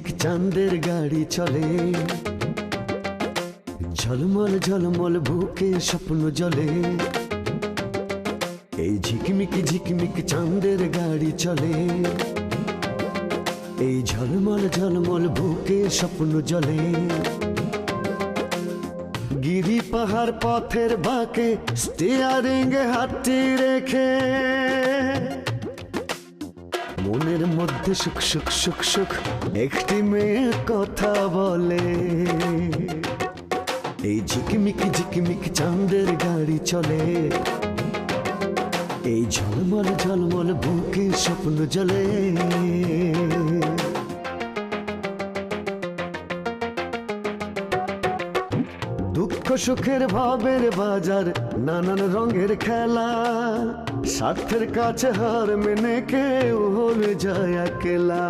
ঝিকমিক চাঁদের গাড়ি চলে, ঝলমল ঝলমল বুকে স্বপ্ন জলে। এই ঝিকমিক ঝিকমিক চাঁদের গাড়ি চলে, এই ঝলমল ঝলমল বুকে স্বপ্ন জলে। গিরি পাহাড় পথের বাঁকে স্টিয়ারিং হাতটি রেখে মনের মধ্যে সুখ সুখ সুখ সুখ একটি মেয়ে কথা বলে। এই ঝিকমিক ঝিকমিক চাঁদের গাড়ি চলে, এই ঝলমল ঝলমল বুকে স্বপ্ন জলে। দুঃখ সুখের ভাবের বাজার, নানান রঙের খেলা, স্বার্থের কাছে হার মেনে কেউ হয়ে যায় একলা।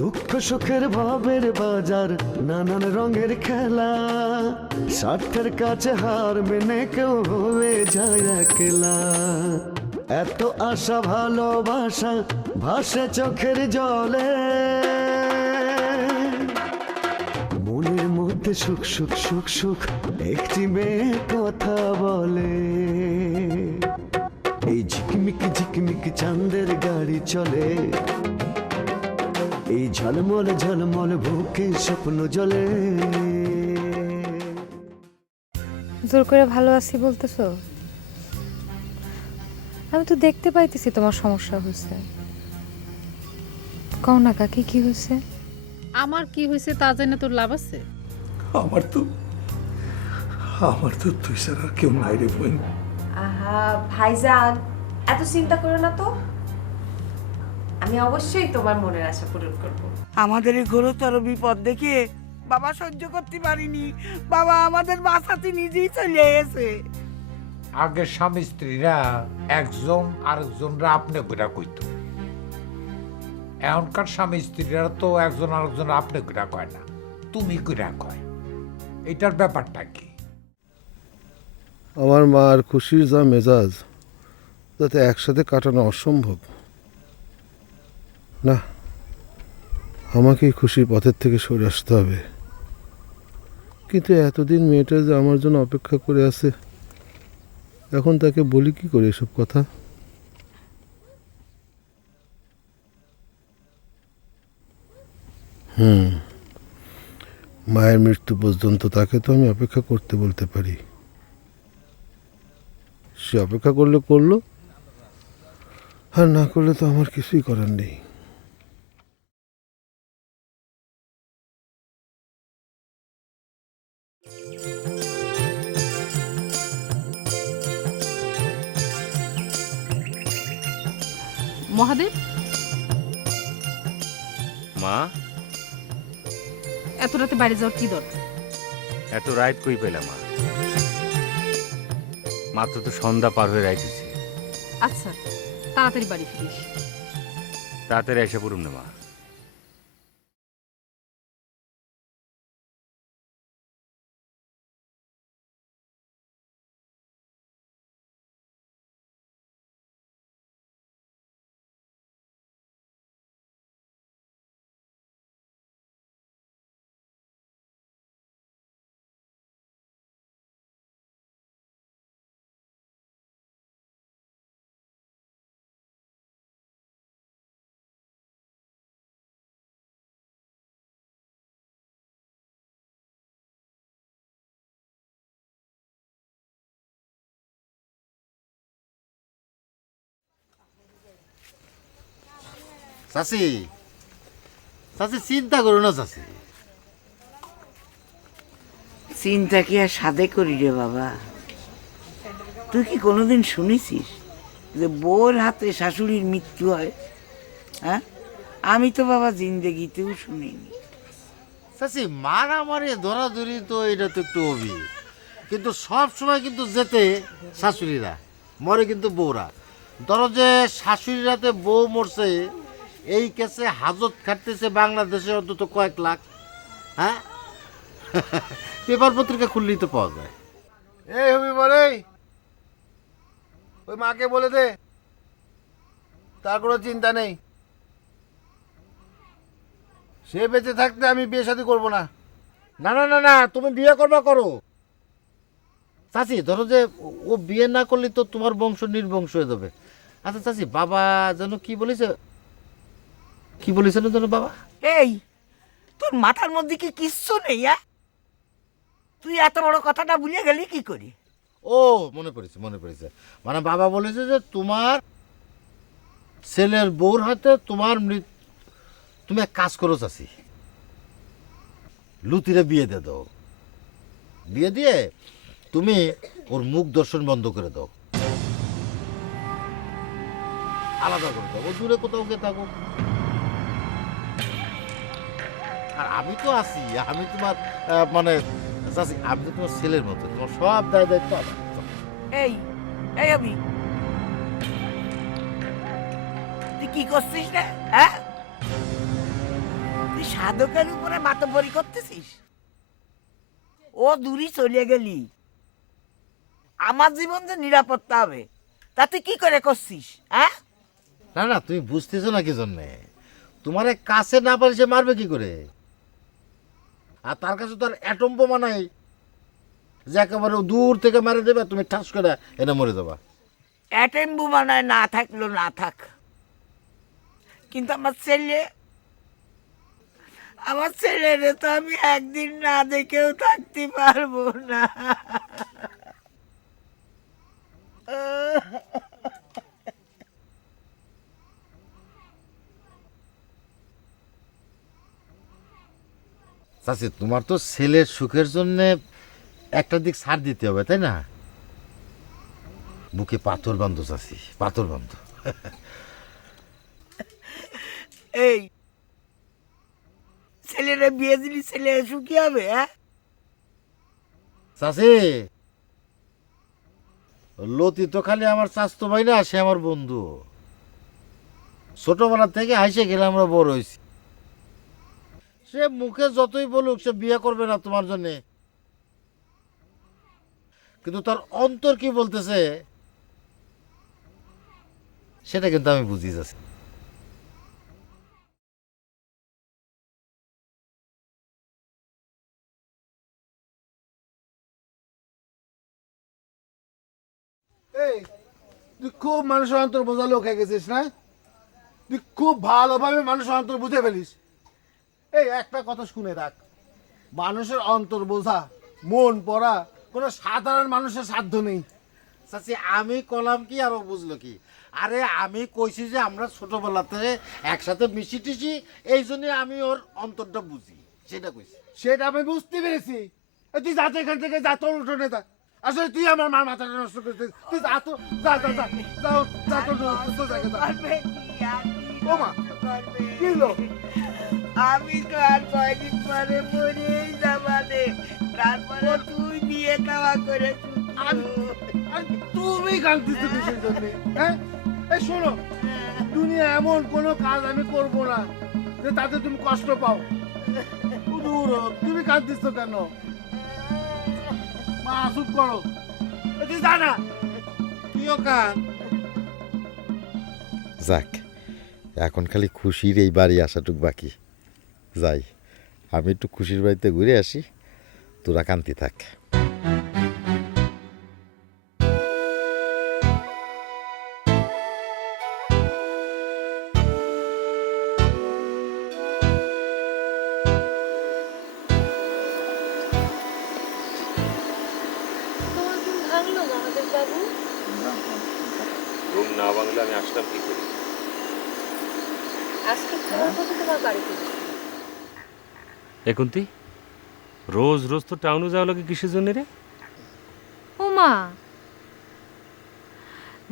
দুঃখ সুখের ভাবের বাজার, নানান রঙের খেলা, স্বার্থের কাছে হার মেনে কেউ হয়ে যায় একলা। এত আশা ভালোবাসা ভাসে চোখের জলে, মনের মধ্যে সুখ সুখ সুখ সুখ একটি মেয়ে কথা বলে। এই ঝিকমিক ঝিকমিক চাঁদের গাড়ি চলে, এই ঝলমল ঝলমল বুকে স্বপ্ন জলে। জোর করে ভালো আছি বলতেছো? আমি তো দেখতে পাইতেছি তোমার সমস্যা হয়েছে। কও না কাকি, কি হয়েছে? আমার কি হয়েছে তা জানে তোর লাভ আছে? আমার তো তুই ছাড়া আর কেউ নাই রে বোন। আহা ভাইজান, এত চিন্তা করো না তো, আমি অবশ্যই তোমার মনের আশা পূরণ করব। আমাদের এই ঘোরতর বিপদ দেখে বাবা সহ্য করতে পারিনি। বাবা আমাদের বাঁচাতে নিজেই চলে গেছে। আগের স্বামী স্ত্রীরা একজন আরেকজনরা আপনি কইরা কইতো, এখনকার স্বামী স্ত্রীরা তো একজন আরেকজন আপনি কইরা কয় না, তুমি কইরা কয়। এটার ব্যাপারটা কি? আমার মার খুশির যা মেজাজ, যাতে একসাথে কাটানো অসম্ভব। না, আমাকেই খুশির পথের থেকে সরে আসতে হবে। কিন্তু এতদিন মেয়েটা যে আমার জন্য অপেক্ষা করে আছে, এখন তাকে বলি কি করে এসব কথা? মায়ের মৃত্যু পর্যন্ত তাকে তো আমি অপেক্ষা করতে বলতে পারি। সে অপেক্ষা করলে করলো, আর না করলে তো আমার কিছুই করার নেই। মহাদেব, মা, এত রাতে বাইরে যাওয়ার কি দরকার? এত রাইত কই পেলাম মা? মাত্র তো সন্ধ্যা পার হয়ে রাইতেছি। আচ্ছা, তাড়াতাড়ি বাড়ি ফিরিস। তাড়াতাড়ি এসে পড়ুন না মা। চাচি, চাচি চিন্তা করো না চাচি। চিন্তা কি আর সাদে করি রে বাবা? তুই কি কোনোদিন শুনেছিস যে বউর হাতে শাশুড়ির মৃত্যু হয়? হ্যাঁ, আমি তো বাবা জিন্দেগিতেও শুনিনি। চাচি মারামারি ধরাধরি তো এটা তো একটু অভি, কিন্তু সব সময় কিন্তু যেতে শাশুড়িরা মরে, কিন্তু বউরা। ধরো যে শাশুড়িরাতে বউ মরছে, এই কেসে হাজত খাটতেছে বাংলাদেশে অন্তত কয়েক লাখ। হ্যাঁ, পেপার পত্রিকা খুললেই তো পাওয়া যায়। এই হবি বলে ওই মাকে বলে দে তার কোনো চিন্তা নেই। সে বেঁচে থাকতে আমি বিয়ে শাদী করবো না। না না না না, তুমি বিয়ে করবা করো চাচি। ধরো যে ও বিয়ে না করলে তো তোমার বংশ নির্বংশ হয়ে যাবে। আচ্ছা চাচি, বাবা যেন কি বলেছে, কি বলেছিল যেন বাবা? এই তোর মাথার মধ্যে কি কিচ্ছু নেই? তুই এত বড় কথাটা ভুলে গেলি কি করি? ও মনে পড়েছে, মনে পড়েছে। মানে বাবা বলেছে যে তোমার ছেলের বউর হাতে তোমার তুমি এক কাজ করো চাচি, লুতিরে বিয়ে দিয়ে দাও। বিয়ে দিয়ে তুমি ওর মুখ দর্শন বন্ধ করে দাও, আলাদা করে দাও, ও দূরে কোথাও গিয়ে থাকো। আর আমি তো আছি, আমি তোমার মানে চাচি, আমি তো তোমার ছেলের মতো, তোমার সব দায় দায়িত্ব আমার। এই এই আমি তুই কি করছিস রে? হ্যাঁ, তুই সাধকের উপরে মাতব্বরি করতেছিস? ও দূরই চলে গেলি, আমার জীবন যে নিরাপত্তা হবে তা তুই কি করে করছিস? হ্যাঁ, না না, তুমি বুঝতেছো না কি জন্যে। তোমার কাছে না পারে সে মারবে কি করে? আর তার কাছে তো আর অ্যাটম বোমা নাই যে একেবারে দূর থেকে মারে দেবে, তুমি ঠাস করে এনে মরে যাবা। অ্যাটেম বোমানায় না থাকলো না থাক, কিন্তু আমার ছেলেরে তো আমি একদিন না দেখেও থাকতে পারবো না। চাচি, তোমার তো ছেলের সুখের জন্য একটা দিক ছাড় দিতে হবে, তাই না? বুকে পাথর বান্ধো চাচি, পাথর বান্ধো। এই ছেলেরা বিয়ে দিলি ছেলে সুখী হবে? হ্যাঁ, চাচি, লতি তো খালি আমার চাচতো ভাই না, সে আমার বন্ধু। ছোটবেলা থেকে হাসে গেলে আমরা বড় হয়েছি। সে মুখে যতই বলুক সে বিয়ে করবে না তোমার জন্যে, কিন্তু তার অন্তর কি বলতেছে সেটা কিন্তু আমি বুঝি যাচ্ছি। এই তুই খুব মানুষের অন্তর বোঝা লোক হয়ে গেছিস না? তুই খুব ভালোভাবে মানুষের অন্তর বুঝে ফেলিস। এই একটা কথা শুনে রাখ, মানুষের অন্তর বোঝা, মন পড়া কোনো সাধারণ মানুষের সাধ্য নেই। চাচি, আমি কলাম কি আর ও বুঝলো কি? আরে আমি কইছি যে আমরা ছোটবেলাতে একসাথে মিশি টিশি, এই জন্য আমি ওর অন্তরটা বুঝি, সেটা কইছি। সেটা আমি বুঝতে পেরেছি। এই তুই যাতে এখান থেকে যা, তোর উঠোনে যা। আসলে তুই আমার মার মাথাটা নষ্ট করছিস। তুই যা তো, যা যা যা যা যা তোর জায়গায় যা। করবে কি আর ও মা, করবে? কি হলো? আমি তো আর কয়েকদিন পরে মরেই যাবানে, তারপরে তুই বিয়ে দেওয়া করে আর তুমি কাঁদছিস কিসের জন্য? হ্যাঁ, এই শোনো, দুনিয়া এমন কোনো কাজ আমি করব না যে তাতে তুমি কষ্ট পাও। দূর হ, তুমি কাঁদছিস কেন? মা চুপ করো, তুই জানা তুইও কান। যাক, এখন খালি খুশির এই বাড়ি আসাটুক বাকি। যাই, আমি একটু খুশির বাড়িতে ঘুরে আসি, তোরা কান্তি থাক। ঘুম না ভাঙলে আমি আসলাম কি করি? এখন তুই রোজ রোজ তো টাউনে যাওয়া লাগে কিসের জন্য রে? ও মা,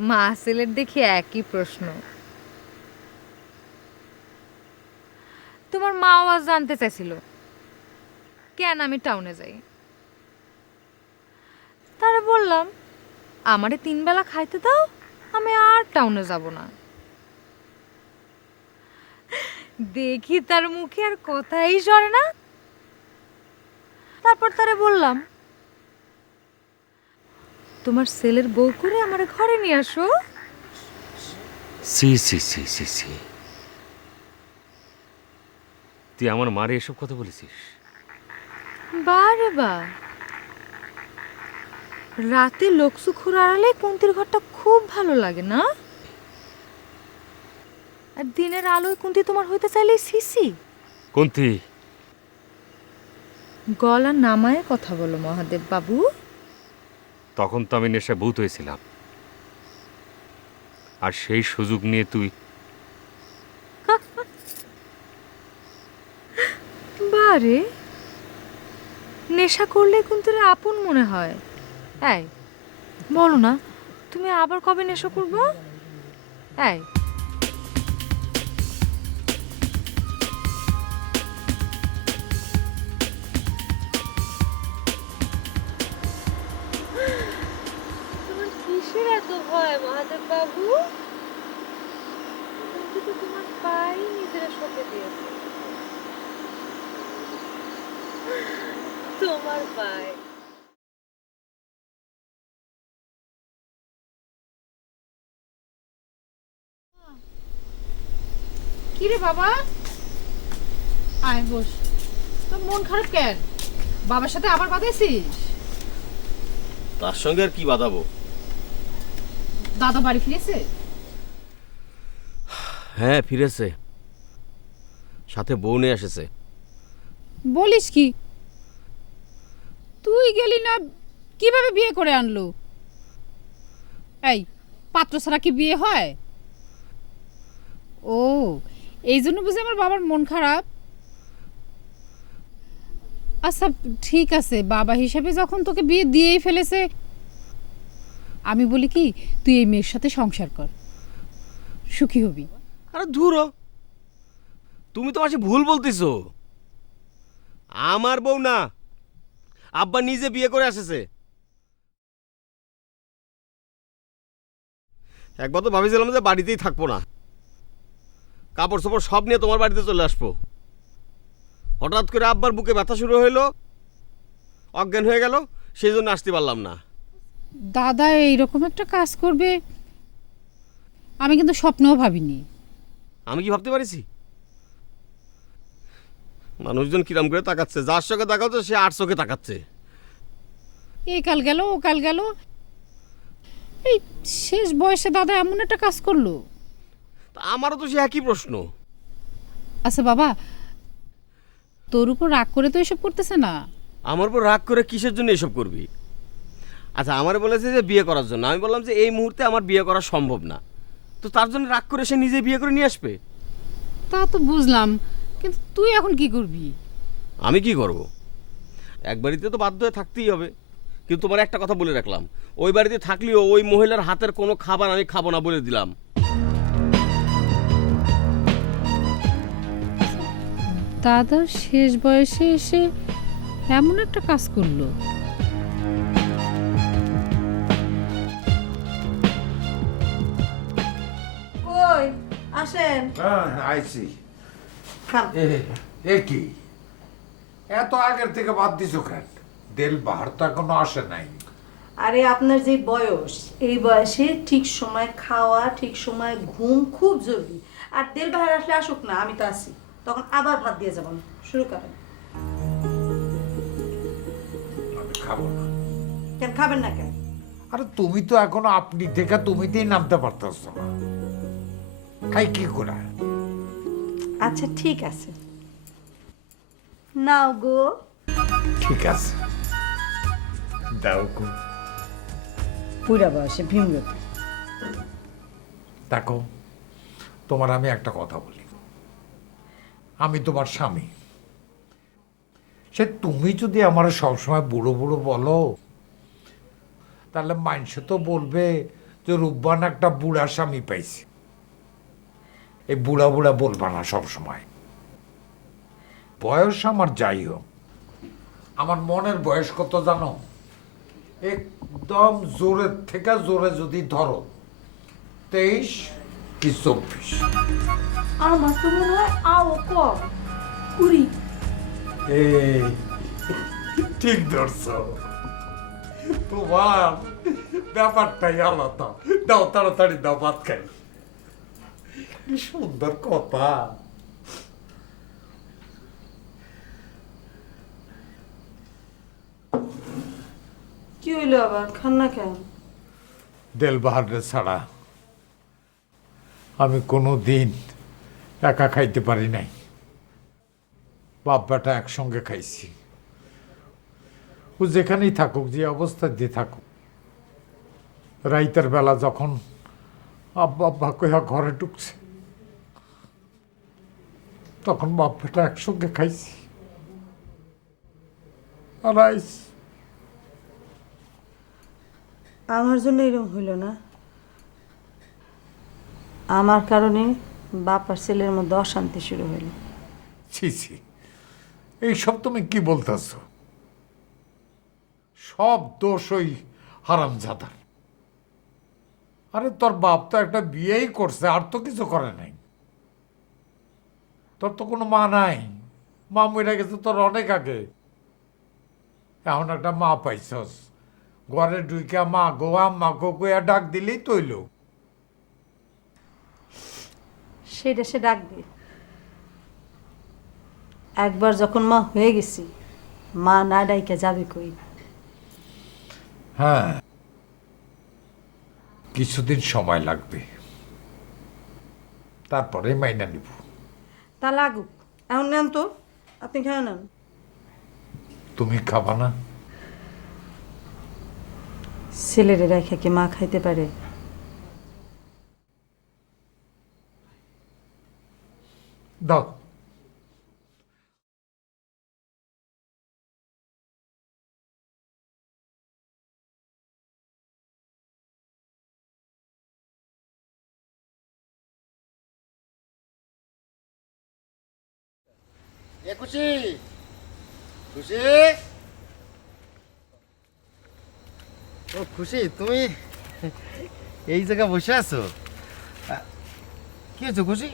মা ছেলের দেখি একই প্রশ্ন। তোমার মা আওয়াজ জানতে চাইছিল কেন আমি টাউনে যাই। তারা বললাম আমারে 3 বেলা খাইতে দাও, আমি আর টাউনে যাব না। দেখি তার মুখে আর কথাই সরে না। তারপর তারে বললাম তোমার ছেলের বউ করে আমার ঘরে নিয়ে আসো। সি সি সি সি সি, তুই আমার মারে এসব কথা বলেছিস? বারে বা, রাতে লোকসুখুর আড়ালে কুন্তির ঘরটা খুব ভালো লাগে না? আর দিনের আলোয় কুন্তি তোমার হইতে চাইলে সিসি। কুন্তি, গলা নামায় কথা বলো মহাদেব বাবু। তখন তো আমি নেশা ভূত হয়েছিলাম, আর সেই সুযোগ নিয়ে তুই বারে, নেশা করলে কুন্তির আপন মনে হয়। এই বলো না, তুমি আবার কবে নেশা করবো? এই তোমার কিসের এত ভয় মহাদেব বাবু? কুন্তি তো তোমার পাই নিজেরা সঁপে দিয়েছে। তোমার পায় কি রে বাবা? আয় বস। তোর মন খারাপ কেন? বাবার সাথে আবার বাঁধাইছিস? তার সঙ্গে আর কি বাঁধাবো? দাদা বাড়ি ফিরেছে? হ্যাঁ, ফিরেছে, সাথে বউ নিয়ে এসেছে। বলিস কি? তুই গেলি না, কিভাবে বিয়ে করে আনলো? এই পাত্র ছাড়া কি বিয়ে হয়? ও, এই জন্য বুঝি আমার বাবার মন খারাপ। আচ্ছা ঠিক আছে, বাবা হিসেবে যখন তোকে বিয়ে দিয়েই ফেলেছে, আমি বলি কি, তুই এই মেয়ের সাথে সংসার কর, সুখী হবি। আরে ধুরো, তুমি তো মাসে ভুল বলতেছো। আমার বউ না, আব্বা নিজে বিয়ে করে এসেছে। একবার তো ভাবিছিলাম যে বাড়িতেই থাকবো না, কাপড় চোপড় সব নিয়ে তোমার বাড়িতে চলে আসবো। হঠাৎ করে আব্বার বুকে ব্যথা শুরু হইলো, অজ্ঞান হয়ে গেল, সেই জন্য আসতে পারলাম না। দাদা এইরকম একটা কাজ করবে আমি কিন্তু স্বপ্নেও ভাবিনি। আমি কি ভাবতে পারিছি? মানুষজন কিরাম করে তাকাচ্ছে, যার চোখে তাকাচ্ছে সে আর চোখে তাকাচ্ছে। এই কাল গেল ও কাল গেল, এই শেষ বয়সে দাদা এমন একটা কাজ করলো। তা আমারও তো সে একই প্রশ্ন। আচ্ছা বাবা, তোর উপর রাগ করে তো এসব করতেছে না? আমার উপর রাগ করে কিসের জন্য এসব করবি? আচ্ছা, আমারে বলেছে যে বিয়ে করার জন্য, আমি বললাম যে এই মুহূর্তে আমার বিয়ে করা সম্ভব না, তো তার জন্য রাগ করে সে নিজে বিয়ে করে নিয়ে আসবে। তা তো বুঝলাম, কিন্তু তুই এখন কি করবি? আমি কি করব? এক বাড়িতে তো বাধ্য হয়ে থাকতেই হবে, কিন্তু তোমার একটা কথা বলে রাখলাম, ওই বাড়িতে থাকলেও ওই মহিলার হাতের কোনো খাবার আমি খাবো না বলে দিলাম। দাদা শেষ বয়সে এসে এমন একটা কাজ করলো। কই আসেন। হ্যাঁ আইছি। এ কি এত আগের থেকে বাদ দিছো কেন? দেল বাহার তো এখনো আসে নাই। আরে আপনার যে বয়স, এই বয়সে ঠিক সময় খাওয়া, ঠিক সময় ঘুম খুব জরুরি। আর দেল বাহার আসলে আসুক না, আমি তো আছি, তখন আবার ভাত দিয়ে যাবেন। শুরু করেন। আমি খাবো না। কেন খাবেন না কেন? আরে তুমি তো এখনো আপনি থেকে তুমিতেই নামতে পারতেছ না, খাই কি করে? আচ্ছা ঠিক আছে, নাও গো। ঠিক আছে, দাও গো। পুরা বয়সে ভীমরতি। দেখো, তোমার আমি একটা কথা বলি, আমি তোমার স্বামী। সে তুমি যদি আমার সবসময় বুড়ো বুড়ো বলো, তাহলে মানুষ তো বলবে যে রূপবান একটা বুড়া স্বামী পাইছি। এই বুড়া বুড়া বলবা না সবসময়। বয়স আমার যাই হোক, আমার মনের বয়স কত জানো? একদম জোরের থেকে জোরে যদি ধরো 23 কি 24। আমার তো মনে হয় আও কম 20। এই ঠিক ধরছ, তোমার ব্যাপারটাই আলাদা। দাও তাড়াতাড়ি দাও, ভাত খাই। কি সুন্দর কথা। কি হইলো আবার, খান না কেন? দেলবাহারে ছাড়া আমি কোনো দিন একা খাইতে পারি নাই। বাপ বেটা একসঙ্গে খাইছি। ও যেখানেই থাকুক, যে অবস্থা দিয়ে থাকুক, রাইতের বেলা যখন আব্বা আব্বা কইয়া ঘরে ঢুকছে, তখন বাপ বেটা একসঙ্গে খাইছি। আর আইস আমার জন্য এরকম হইল না। আমার কারণে বাপ আর ছেলের মধ্যে অশান্তি শুরু হইল। ছি ছি, এইসব তুমি কি বলতেছ? সব দোষ ওই হারামজাদার। আরে তোর বাপ তো একটা বিয়েই করছে, আর তো কিছু করে নাই। তোর তো কোনো মা নাই, মা মরে গেছে তোর অনেক আগে। এখন একটা মা পাইছস, ঘরে ঢুইকা মা গো আম্মা গো কইয়া ডাক দিলেই তৈল। সেটা সে ডাকবে। একবার যখন মা হয়ে গেছি, মা না ডাইকে যাবে কই? হ্যাঁ, কিছুদিন সময় লাগবে, তারপরে মাইনা নিব। তা লাগুক, এখন নেন তো, আপনি খেয়ে নেন। তুমি খাবা না? ছেলেরে রেখে কি মা খাইতে পারে? দাও। এ খুশি, খুশি, ও খুশি, তুমি এই জায়গায় বসে আছো? কি হয়েছে খুশি?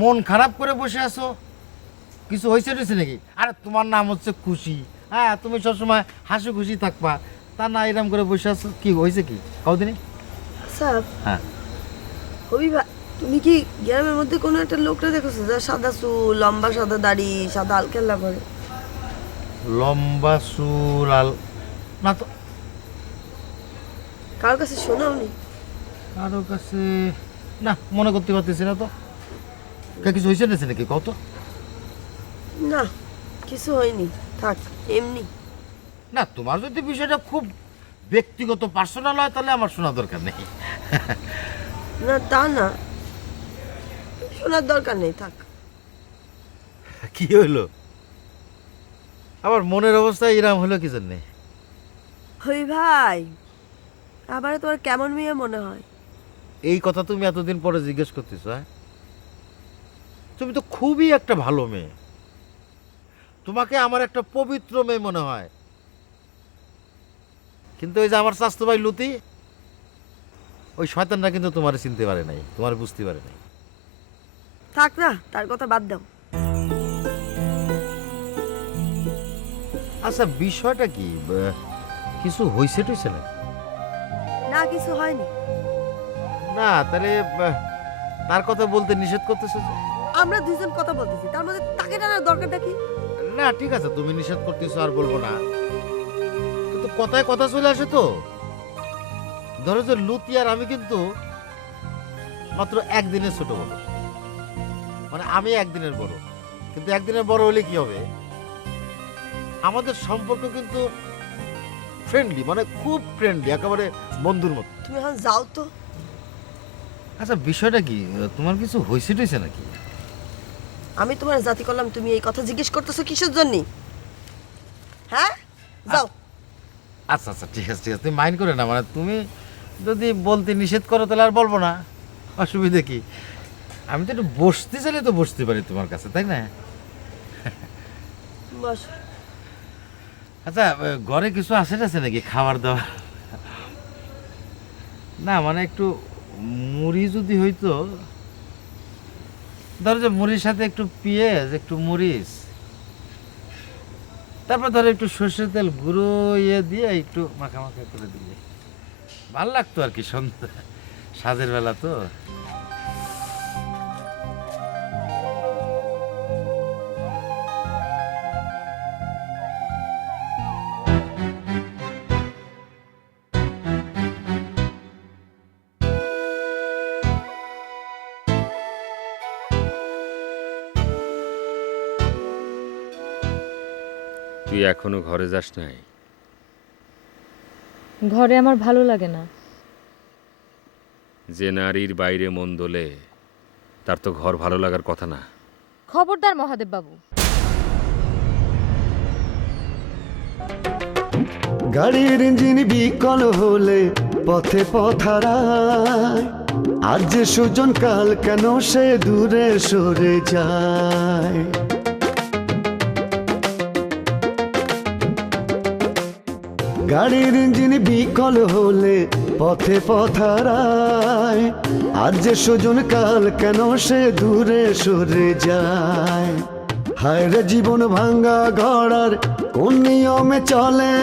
মন খারাপ করে বসে আছো? কিছু হয়েছে টয়েছে নাকি? আরে তোমার নাম হচ্ছে খুশি, হ্যাঁ, তুমি সবসময় হাসি খুশি থাকবা, তা না এরম করে বসে আছো? কি হয়েছে, কি কদিনই? স্যার, হ্যাঁ, হবি ভাই, তুমি কি গ্রামের মধ্যে কোনো একটা লোকটা দেখেছো যার সাদা চুল, লম্বা সাদা দাড়ি, সাদা আলখেল্লা করে? লম্বা চুল আল, না তো। কার কাছে শোনাওনি? কারো কাছে না, মনে করতে পারতেছি না তো। কিছু হয়েছে না নাকি কত? না, কিছু হয়নি, থাক এমনি। না, তোমার যদি বিষয়টা খুব ব্যক্তিগত পার্সোনাল হয় তাহলে আমার শোনা দরকার নেই। না তা না, শোনার দরকার নেই, থাক। কি হইলো? আমার মনের অবস্থা এরকম হলো কি জন্যে? হই ভাই, আবার তোমার কেমন মেয়ে মনে হয়? এই কথা তুমি এতদিন পরে জিজ্ঞেস করতেছো? হ্যাঁ, তুমি তো খুবই একটা ভালো মেয়ে, তোমাকে আমার একটা পবিত্র মেয়ে মনে হয়। কিন্তু ওই যে আমার স্বাস্থ্য ভাই লুতি, ওই শয়তানটা কিন্তু তোমার চিনতে পারে নাই, তোমার বুঝতে পারে নাই। থাক না, তার কথা বাদ দাও। আচ্ছা, বিষয়টা কি? কিছু হয়েছে টইছে না? না, কিছু হয়নি। না, তাহলে তার কথা বলতে নিষেধ করতেছে যে? আমরা দুজন কথা বলতেছি, তার মধ্যে তাকে টানার দরকারটা কি? না, ঠিক আছে, তুমি নিষেধ করতেছো, আর বলবো না, কিন্তু কথায় কথা চলে আসে তো। ধরো যে লুতি আর আমি কিন্তু মাত্র একদিনের ছোট বড়, মানে আমি একদিনের বড়, কিন্তু একদিনের বড় হলে কি হবে? আমাদের সম্পর্ক কিন্তু ফ্রেন্ডলি, মানে খুব ফ্রেন্ডলি, একেবারে বন্ধুর মতো। তুমি এখন যাও তো। আচ্ছা, বিষয়টা কি? তোমার কিছু হয়েছে টইছে নাকি? আমি তোমার জাতি করলাম, তুমি এই কথা জিজ্ঞেস করতেছো কিসের জন্য? হ্যাঁ, যাও। আচ্ছা আচ্ছা, ঠিক আছে ঠিক আছে, তুমি মাইন্ড করে না, মানে তুমি যদি বলতে নিষেধ করো তাহলে আর বলবো না, অসুবিধা কি? আমি তো একটু বসতে চাইলে তো বসতে পারি তোমার কাছে, তাই না? বস। আচ্ছা, ঘরে কিছু আসে টাছে নাকি খাবার দাবার? না, মানে একটু মুড়ি যদি হইতো, ধরো যে মুড়ির সাথে একটু পেঁয়াজ, একটু মরিচ, তারপর ধরো একটু সর্ষের তেল গুঁড়ো দিয়ে একটু মাখা মাখা করে দিলে ভাল লাগতো আর কি, সন্ধ্যা সাজের বেলা তো। তুই এখনো ঘরে যাস নাই? ঘরে আমার ভালো লাগে না। যে নারীর বাইরে মন দোলে তার তো ঘর ভালো লাগার কথা না। খবরদার মহাদেব বাবু। গাড়ির ইঞ্জিন বিকল হলে পথে পথারায়, আজ যে সুজন কাল কেন সে দূরে সরে যায়। গাড়ির ইঞ্জিন বিকল হলে পথে পথারায়, আজ যে সুজন কাল কেন সে দূরে সরে যায়। হায় রে জীবন ভাঙ্গা গড়ার কোন নিয়মে চলে